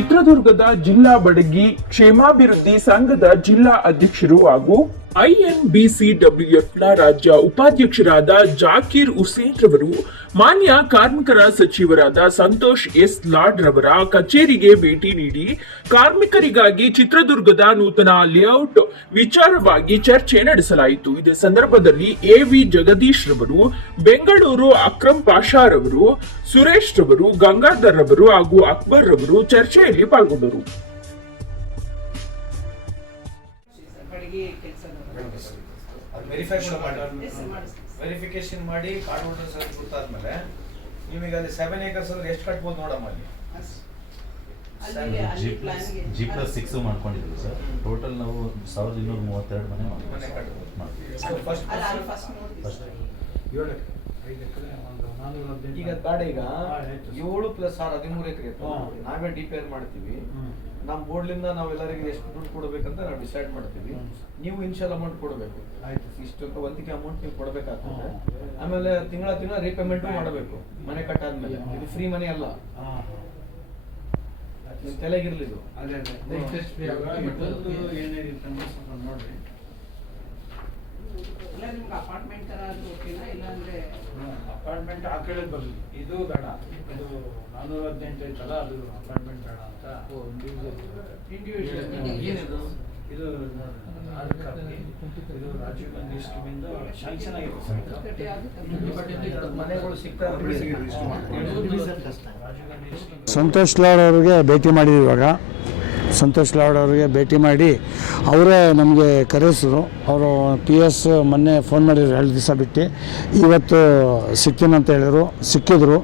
ಚಿತ್ರದುರ್ಗದ ಜಿಲ್ಲಾ ಬಡಗಿ ಕ್ಷೇಮಾಭಿವೃದ್ಧಿ ಸಂಘದ ಜಿಲ್ಲಾ ಅಧ್ಯಕ್ಷರು ಹಾಗೂ INBCWFನ ರಾಜ್ಯ ಉಪಾಧ್ಯಕ್ಷರಾದ ಜಾಕೀರ್ ಹುಸೇನ್ ರವರು ಮಾನ್ಯ ಕಾರ್ಮಿಕರ ಸಚಿವರಾದ ಸಂತೋಷ್ ಎಸ್ ಲಾಡ್ ರವರ ಕಚೇರಿಗೆ ಭೇಟಿ ನೀಡಿ ಕಾರ್ಮಿಕರಿಗಾಗಿ ಚಿತ್ರದುರ್ಗದ ನೂತನ ಲೇಔಟ್ ವಿಚಾರವಾಗಿ ಚರ್ಚೆ ನಡೆಸಲಾಯಿತು. ಇದೇ ಸಂದರ್ಭದಲ್ಲಿ AV ಜಗದೀಶ್ ರವರು, ಬೆಂಗಳೂರು ಅಕ್ರಮ್ ಪಾಷಾ ರವರು, ಸುರೇಶ್ ರವರು, ಗಂಗಾಧರ್ ರವರು ಹಾಗೂ ಅಕ್ಬರ್ ರವರು ಚರ್ಚೆಯಲ್ಲಿ ಪಾಲ್ಗೊಂಡರು. ವೆರಿಫಿಕೇಶನ್ ಮಾಡಿ ಕಾರ್ಡ್ ಹೋಲ್ಡರ್ಸ್ ಅಂತ ಗೊತ್ತಾದ್ಮೇಲೆ ನಿಮಗೆ ಅಲ್ಲಿ 7 acres ಅಲ್ಲಿ ಎಷ್ಟು ಕಟ್ಬೋದು ನೋಡಮ್ಮ ಅಲ್ಲಿ. G+6 ಮಾಡ್ಕೊಂಡಿದ್ವಿ ಸರ್. ಟೋಟಲ್ ನಾವು 1232 ಮನೆ ಕಟ್ಬೋದು. ಈಗ ಬೇಡ, ಈಗ 7 + 6 13 ಎಕರೆ ನಾವೇ ಡಿಪೇರ್ ಮಾಡ್ತೀವಿ. ನಮ್ಮ ಬೋರ್ಡ್ಲಿಂದ ನಾವೆಲ್ಲರಿಗೆ ಎಷ್ಟು ದುಡ್ಡು ಕೊಡಬೇಕಂತ ನಾವು ಡಿಸೈಡ್ ಮಾಡ್ತೀವಿ. ನೀವು ಇನ್ಶಿಯಲ್ ಅಮೌಂಟ್ ಕೊಡಬೇಕು, ಇಷ್ಟು ವಂತಿಕೆ ಅಮೌಂಟ್ ನೀವು ಕೊಡಬೇಕಾಗ್ತದೆ. ಆಮೇಲೆ ತಿಂಗಳ ರೀಪೇಮೆಂಟ್ ಮಾಡಬೇಕು ಮನೆ ಕಟ್ಟಾದ್ಮೇಲೆ. ಇದು ಫ್ರೀ ಮನೆ ಅಲ್ಲ, ನಿಮ್ ತಲೆಗಿರ್ಲಿ ಇದು. ಅಪಾರ್ಟ್ಮೆಂಟ್ ತರ ಓಕೆನಾ? ಇಲ್ಲಾಂದ್ರೆ ಅಪಾರ್ಟ್ಮೆಂಟ್ ಆ ಕಡೆ ಬರಲಿ, ಇದು ಬೇಡ. ಇದು 418 ಐತಲ್ಲ, ಅದು ಅಪಾರ್ಟ್ಮೆಂಟ್ ಬೇಡ ಅಂತ ಇಂಡಿವಿಜುವಲ್ ಇದು ಇದು ರಾಜೀವ್ ಗಾಂಧಿ ಸ್ಕೀಮಿಂದ ಶಾಂಕ್ಷನ್ ಆಗಿದೆ. ಮನೆಗಳು ಸಿಗ್ತಾ ಸಂತೋಷ್ ಲಾಡ್ ಅವರಿಗೆ ಭೇಟಿ ಮಾಡಿದ್ವಿ. ಇವಾಗ ಸಂತೋಷ್ ಲಾಡ್ ಅವರಿಗೆ ಭೇಟಿ ಮಾಡಿ ಅವರೇ ನಮಗೆ ಕರೆಸಿದ್ರು. ಅವರು PS ಮೊನ್ನೆ ಫೋನ್ ಮಾಡಿದ್ರು 2 ದಿವಸ ಬಿಟ್ಟು. ಇವತ್ತು ಸಿಗ್ತೀನಿ ಅಂತ ಹೇಳಿದರು, ಸಿಕ್ಕಿದ್ರು.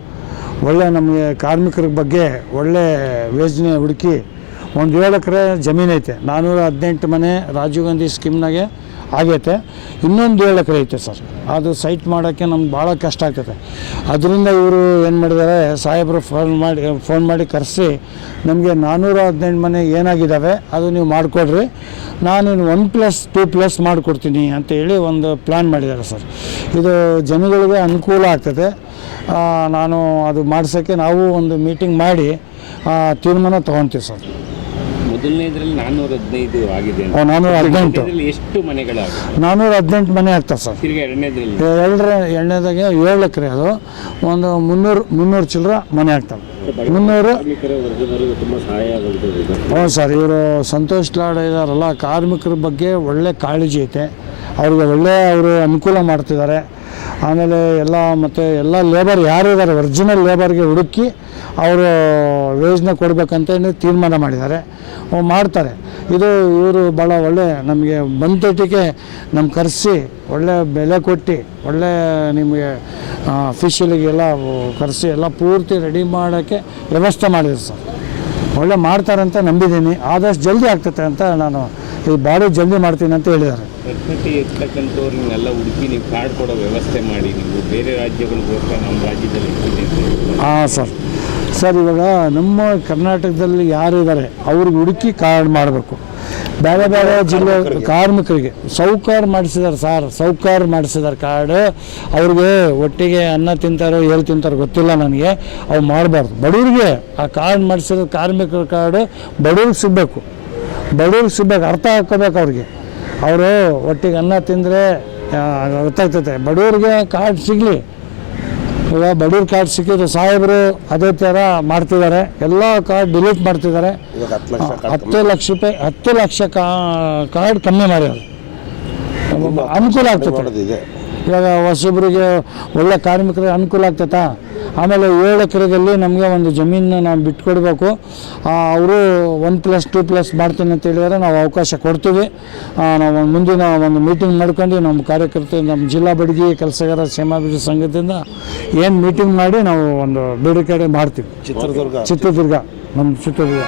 ಒಳ್ಳೆ ನಮಗೆ ಕಾರ್ಮಿಕರ ಬಗ್ಗೆ ಒಳ್ಳೆ ಯೋಜನೆ ಹುಡುಕಿ ಒಂದು 7 ಎಕರೆ ಜಮೀನು ಐತೆ. 418 ಮನೆ ರಾಜೀವ್ ಗಾಂಧಿ ಸ್ಕೀಮ್ನಾಗೆ ಆಗೈತೆ. ಇನ್ನೊಂದು 7 ಎಕರೆ ಐತೆ ಸರ್. ಅದು ಸೈಟ್ ಮಾಡೋಕ್ಕೆ ನಮ್ಗೆ ಭಾಳ ಕಷ್ಟ ಆಗ್ತೈತೆ. ಅದರಿಂದ ಇವರು ಏನು ಮಾಡಿದ್ದಾರೆ, ಸಾಹೇಬರು ಫೋನ್ ಮಾಡಿ ಕರೆಸಿ ನಮಗೆ 418 ಮನೆ ಏನಾಗಿದ್ದಾವೆ ಅದು ನೀವು ಮಾಡಿಕೊಡ್ರಿ, ನಾನು 1+2+ ಮಾಡಿಕೊಡ್ತೀನಿ ಅಂತ ಹೇಳಿ ಒಂದು ಪ್ಲ್ಯಾನ್ ಮಾಡಿದ್ದಾರೆ ಸರ್. ಇದು ಜನಗಳಿಗೆ ಅನುಕೂಲ ಆಗ್ತದೆ. ನಾನು ಅದು ಮಾಡ್ಸೋಕ್ಕೆ ನಾವು ಒಂದು ಮೀಟಿಂಗ್ ಮಾಡಿ ತೀರ್ಮಾನ ತೊಗೊತೀವಿ ಸರ್. ಮೊದಲನೇದ್ರಲ್ಲಿ 415 ಆಗಿದೆ. 418 ಎಷ್ಟು ಮನೆಗಳಾಗಿದೆ? 418 ಮನೆ ಆಗ್ತದೆ ಸರ್. ಎರಡನೇದಾಗೆ 7 ಎಕರೆ, ಅದು ಒಂದು 300 ಚಿಲ್ಲರ ಮನೆ ಆಗ್ತವೆ. 300 ತುಂಬ ಸಹಾಯ ಆಗುತ್ತೆ. ಹ್ಞೂ ಸರ್. ಇವರು ಸಂತೋಷ್ ಲಾಡ್ ಇದ್ದಾರಲ್ಲ, ಕಾರ್ಮಿಕರ ಬಗ್ಗೆ ಒಳ್ಳೆ ಕಾಳಜಿ ಐತೆ. ಅವ್ರಿಗೆ ಒಳ್ಳೆ ಅವರು ಅನುಕೂಲ ಮಾಡ್ತಿದ್ದಾರೆ. ಆಮೇಲೆ ಮತ್ತು ಎಲ್ಲ ಲೇಬರ್ ಯಾರಿದ್ದಾರೆ ಒರಿಜಿನಲ್ ಲೇಬರ್ಗೆ ಹುಡುಕಿ ಅವರು ವೇಜ್ನ ಕೊಡಬೇಕಂತ ತೀರ್ಮಾನ ಮಾಡಿದ್ದಾರೆ, ಮಾಡ್ತಾರೆ. ಇವರು ಭಾಳ ಒಳ್ಳೆ ನಮಗೆ ಬಂತಟಿಗೆ ನಮ್ಮ ಕರೆಸಿ ಒಳ್ಳೆ ಬೆಲೆ ಕೊಟ್ಟು ಒಳ್ಳೆ ನಿಮಗೆ ಅಫಿಷಿಯಲಿಗೆಲ್ಲ ಕರೆಸಿ ಎಲ್ಲ ಪೂರ್ತಿ ರೆಡಿ ಮಾಡೋಕ್ಕೆ ವ್ಯವಸ್ಥೆ ಮಾಡಿದ್ರು ಸರ್. ಒಳ್ಳೆ ಮಾಡ್ತಾರಂತ ನಂಬಿದ್ದೀನಿ. ಆದಷ್ಟು ಜಲ್ದಿ ಆಗ್ತೈತೆ ಅಂತ ನಾನು ಈ ಭಾಳ ಜಲ್ದಿ ಮಾಡ್ತೀನಿ ಅಂತ ಹೇಳಿದ್ದಾರೆ. ಪ್ರಕೃತಿ ಇರ್ತಕ್ಕಂಥವ್ರನ್ನೆಲ್ಲ ಹುಡುಕಿ ನೀವು ಕಾರ್ಡ್ ಕೊಡೋ ವ್ಯವಸ್ಥೆ ಮಾಡಿ. ನೀವು ಬೇರೆ ರಾಜ್ಯಗಳಿಗೆ ಹೋಗ್ತಾ ನಮ್ಮ ರಾಜ್ಯದಲ್ಲಿ ಹಾಂ ಸರ್. ಇವಾಗ ನಮ್ಮ ಕರ್ನಾಟಕದಲ್ಲಿ ಯಾರಿದ್ದಾರೆ ಅವ್ರಿಗೆ ಹುಡುಕಿ ಕಾರ್ಡ್ ಮಾಡಬೇಕು. ಬೇರೆ ಬೇರೆ ಜಿಲ್ಲೆ ಕಾರ್ಮಿಕರಿಗೆ ಸೌಕಾರ್ ಮಾಡಿಸಿದ್ದಾರೆ ಸರ್. ಸೌಕಾರ್ ಮಾಡಿಸಿದ್ದಾರೆ ಕಾರ್ಡ್. ಅವ್ರಿಗೆ ಒಟ್ಟಿಗೆ ಅನ್ನ ತಿಂತಾರೋ ಏಳು ತಿಂತಾರೋ ಗೊತ್ತಿಲ್ಲ ನನಗೆ. ಅವು ಮಾಡಬಾರ್ದು. ಬಡವ್ರಿಗೆ ಆ ಕಾರ್ಡ್ ಮಾಡಿಸಿದ ಕಾರ್ಮಿಕರ ಕಾರ್ಡು ಬಡವ್ರಿಗೆ ಸಿಗಬೇಕು. ಅರ್ಥ ಹಾಕೋಬೇಕು ಅವ್ರಿಗೆ. ಅವರು ಒಟ್ಟಿಗೆ ಅನ್ನ ತಿಂದರೆ ಗೊತ್ತಾಗ್ತೈತೆ. ಬಡವ್ರಿಗೆ ಕಾರ್ಡ್ ಸಿಗಲಿ. ಇವಾಗ ಬಡವ್ರ ಕಾರ್ಡ್ ಸಿಕ್ಕಿದ್ರು ಸಾಹೇಬರು ಅದೇ ಥರ ಮಾಡ್ತಿದ್ದಾರೆ. ಎಲ್ಲ ಕಾರ್ಡ್ ಡಿಲೀಟ್ ಮಾಡ್ತಿದ್ದಾರೆ. 10 ಲಕ್ಷ ರೂಪಾಯಿ 10 ಲಕ್ಷ ಕಾರ್ಡ್ ಕಮ್ಮಿ ಮಾಡ್ಯಾರ. ಅನುಕೂಲ ಆಗ್ತೈತೆ. ಇವಾಗ ಹೊಸಬ್ರಿಗೆ ಒಳ್ಳೆ ಕಾರ್ಮಿಕರಿಗೆ ಅನುಕೂಲ ಆಗ್ತೈತಾ. ಆಮೇಲೆ 7 ಎಕರೆದಲ್ಲಿ ನಮಗೆ ಒಂದು ಜಮೀನು ನಾವು ಬಿಟ್ಕೊಡ್ಬೇಕು. ಅವರು 1+2+ ಮಾಡ್ತೀನಿ ಅಂತ ಹೇಳಿದರೆ ನಾವು ಅವಕಾಶ ಕೊಡ್ತೀವಿ. ನಾವು ಮುಂದಿನ ಒಂದು ಮೀಟಿಂಗ್ ಮಾಡ್ಕೊಂಡು ನಮ್ಮ ಕಾರ್ಯಕರ್ತರು, ನಮ್ಮ ಜಿಲ್ಲಾ ಬಡಗಿ ಕೆಲಸಗಾರ ಕ್ಷೇಮಾಭಿವೃದ್ಧಿ ಸಂಘದಿಂದ ಏನು ಮೀಟಿಂಗ್ ಮಾಡಿ ನಾವು ಒಂದು ಬೇಡಿಕೆ ಮಾಡ್ತೀವಿ. ಚಿತ್ರದುರ್ಗ ನಮ್ಮ ಚಿತ್ರದುರ್ಗ.